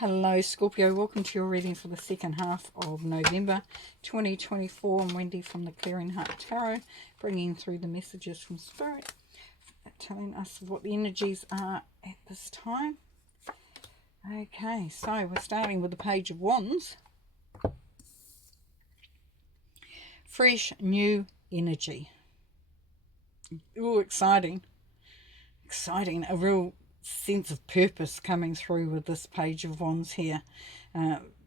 Hello Scorpio, welcome to your reading for the second half of November 2024. I'm Wendy from the Clearing Heart Tarot, bringing through the messages from Spirit, telling us what the energies are at this time. Okay, so we're starting with the Page of Wands. Fresh, new energy. Ooh, exciting. Exciting, a real sense of purpose coming through with this Page of Wands here.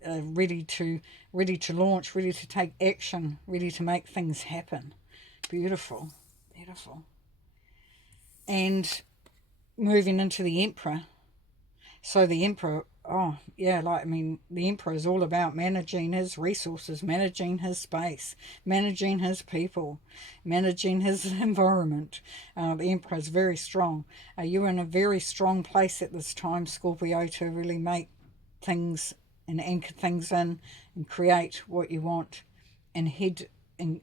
Ready to launch, ready to take action, ready to make things happen. Beautiful, beautiful. And moving into the Emperor. So the Emperor, the Emperor is all about managing his resources, managing his space, managing his people, managing his environment. The Emperor is very strong. You're in a very strong place at this time, Scorpio, to really make things and anchor things in and create what you want and head and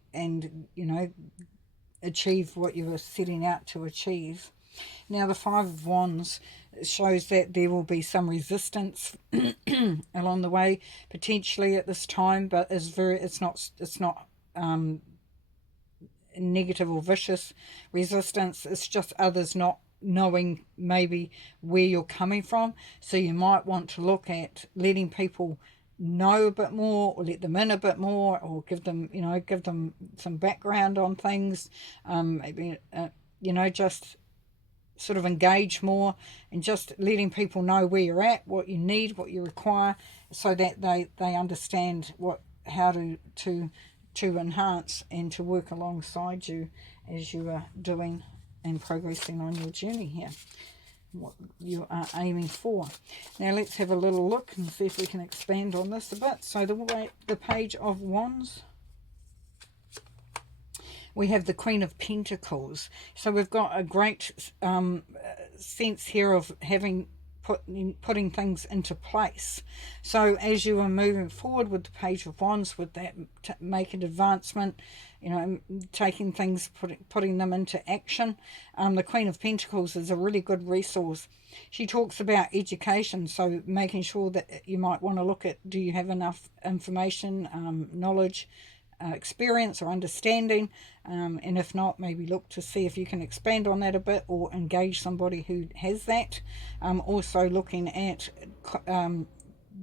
achieve what you were setting out to achieve. Now the Five of Wands shows that there will be some resistance along the way potentially at this time, but it's not negative or vicious resistance. It's just others not knowing maybe where you're coming from. So you might want to look at letting people know a bit more, or let them in a bit more, or give them some background on things. Maybe just sort of engage more, and just letting people know where you're at, what you need, what you require, so that they understand how to enhance and to work alongside you as you are doing and progressing on your journey here, what you are aiming for. Now let's have a little look and see if we can expand on this a bit. So the Page of Wands, we have the Queen of Pentacles. So we've got a great sense here of putting things into place. So as you are moving forward with the Page of Wands, with that make an advancement, taking things, putting them into action. The Queen of Pentacles is a really good resource. She talks about education, so making sure that you might want to look at, do you have enough information, knowledge, experience or understanding, and if not, maybe look to see if you can expand on that a bit or engage somebody who has that. Also looking at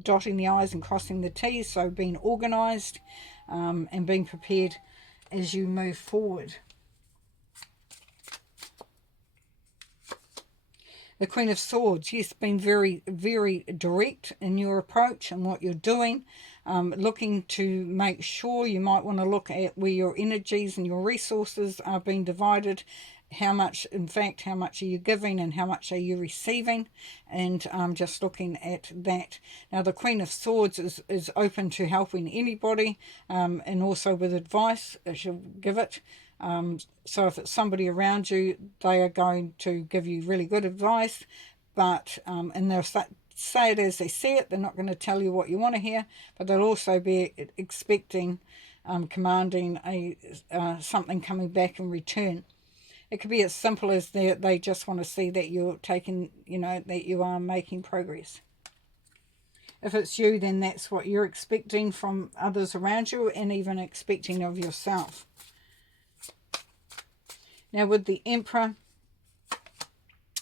dotting the I's and crossing the T's, so being organised and being prepared as you move forward. The Queen of Swords, yes, been very, very direct in your approach and what you're doing. Looking to make sure, you might want to look at where your energies and your resources are being divided. How much are you giving and how much are you receiving? And just looking at that. Now the Queen of Swords is open to helping anybody, and also with advice, she'll give it. So if it's somebody around you, they are going to give you really good advice, but and they'll say it as they see it. They're not going to tell you what you want to hear, but they'll also be expecting, commanding something coming back in return. It could be as simple as they just want to see that you're taking, that you are making progress. If it's you, then that's what you're expecting from others around you, and even expecting of yourself. Now with the Emperor,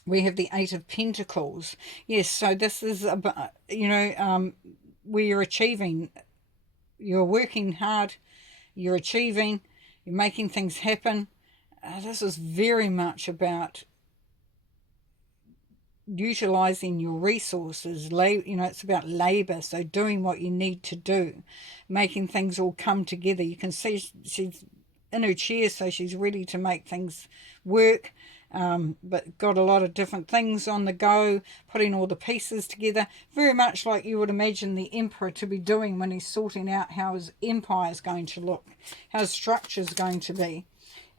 we have the Eight of Pentacles. Yes, so this is about, where you're achieving, you're working hard, you're achieving, you're making things happen. This is very much about utilizing your resources. It's about labor, so doing what you need to do, making things all come together. You can see she's in her chair, so she's ready to make things work, but got a lot of different things on the go, putting all the pieces together, very much like you would imagine the Emperor to be doing when he's sorting out how his empire is going to look, how his structure is going to be.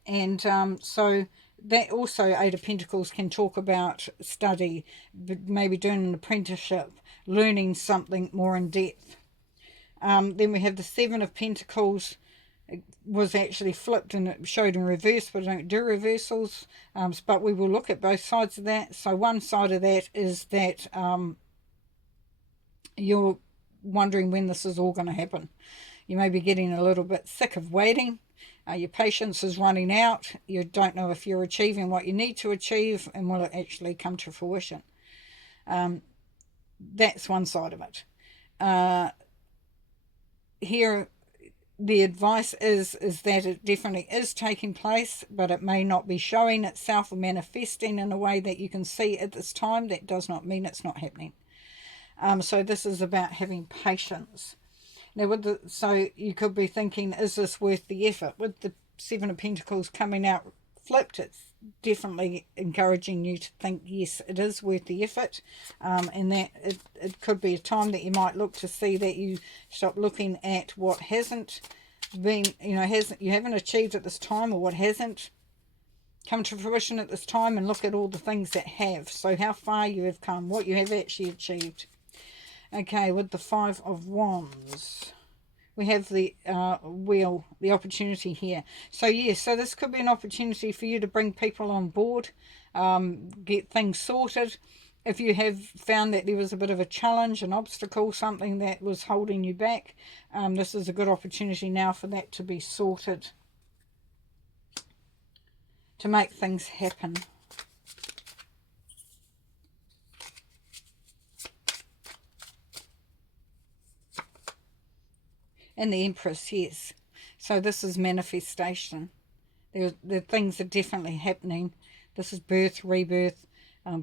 And so that also, Eight of Pentacles can talk about study, maybe doing an apprenticeship, learning something more in depth. Then we have the Seven of Pentacles. It was actually flipped and it showed in reverse, but I don't do reversals, but we will look at both sides of that. So one side of that is that You're wondering when this is all going to happen. You may be getting a little bit sick of waiting. Your patience is running out. You don't know if you're achieving what you need to achieve, and will it actually come to fruition. That's one side of it. Here, the advice is that it definitely is taking place, but it may not be showing itself or manifesting in a way that you can see at this time. That does not mean it's not happening. So this is about having patience. Now, so you could be thinking, is this worth the effort? With the Seven of Pentacles coming out flipped, it's definitely encouraging you to think, yes, it is worth the effort, and that it could be a time that you might look to see that you stop looking at what hasn't been, you haven't achieved at this time, or what hasn't come to fruition at this time, and look at all the things that have. So how far you have come, what you have actually achieved. Okay, with the Five of Wands, we have the wheel, the opportunity here. So yes, so this could be an opportunity for you to bring people on board, get things sorted. If you have found that there was a bit of a challenge, an obstacle, something that was holding you back, this is a good opportunity now for that to be sorted, to make things happen. And the Empress, yes. So this is manifestation. The things are definitely happening. This is birth, rebirth,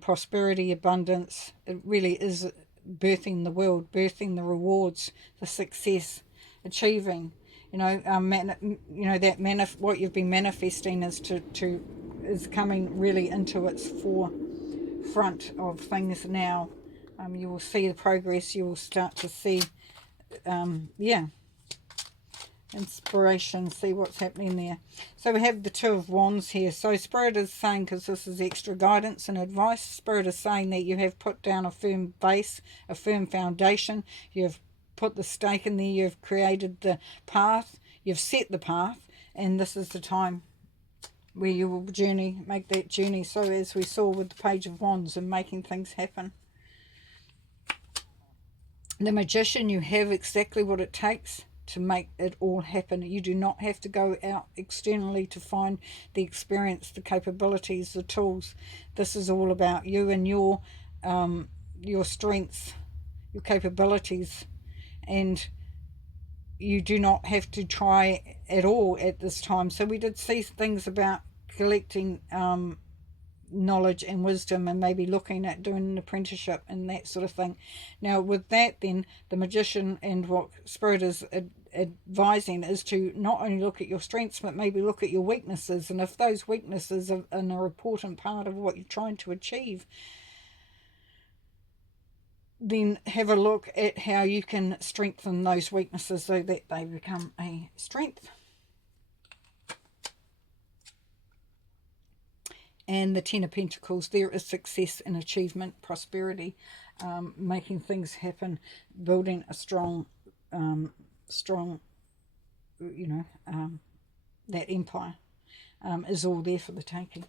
prosperity, abundance. It really is birthing the world, birthing the rewards, the success, achieving. What you've been manifesting is is coming really into its forefront of things now. You will see the progress. You will start to see, inspiration, see what's happening there. So we have the Two of Wands here. So Spirit is saying, because this is extra guidance and advice, Spirit is saying that you have put down a firm base, a firm foundation. You've put the stake in there. You've created the path. You've set the path. And this is the time where you will make that journey. So as we saw with the Page of Wands and making things happen. The Magician, you have exactly what it takes to make it all happen. You do not have to go out externally to find the experience, the capabilities, the tools. This is all about you and your strengths, your capabilities, and you do not have to try at all at this time. So we did see things about collecting knowledge and wisdom, and maybe looking at doing an apprenticeship and that sort of thing. Now with that, then the Magician and what Spirit is advising is to not only look at your strengths, but maybe look at your weaknesses, and if those weaknesses are an important part of what you're trying to achieve, then have a look at how you can strengthen those weaknesses so that they become a strength. And the Ten of Pentacles, there is success and achievement, prosperity, making things happen, building a strong, that empire is all there for the taking.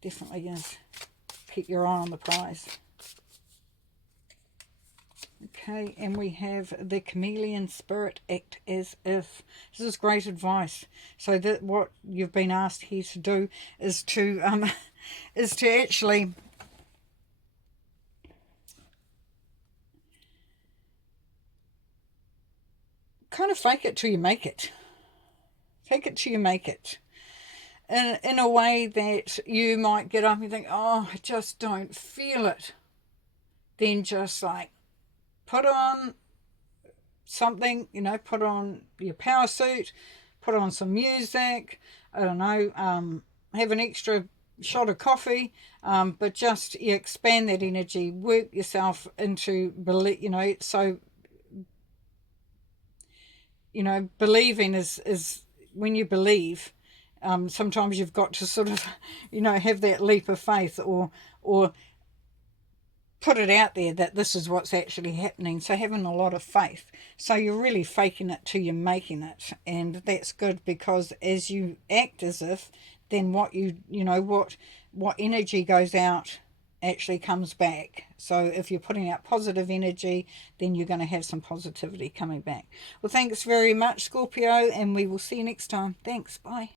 Definitely is. Keep your eye on the prize. Okay, and we have the Chameleon Spirit, act as if. This is great advice. So that what you've been asked here to do is to actually kind of fake it till you make it. Fake it till you make it. In a way that you might get up and think, oh, I just don't feel it. Then just like put on something, put on your power suit, put on some music, I don't know, have an extra shot of coffee, but just expand that energy, work yourself into, so, believing is when you believe, sometimes you've got to sort of, have that leap of faith or put it out there that this is what's actually happening. So having a lot of faith. So you're really faking it till you're making it. And that's good, because as you act as if, then what what energy goes out actually comes back. So if you're putting out positive energy, then you're going to have some positivity coming back. Well, thanks very much, Scorpio, and we will see you next time. Thanks. Bye.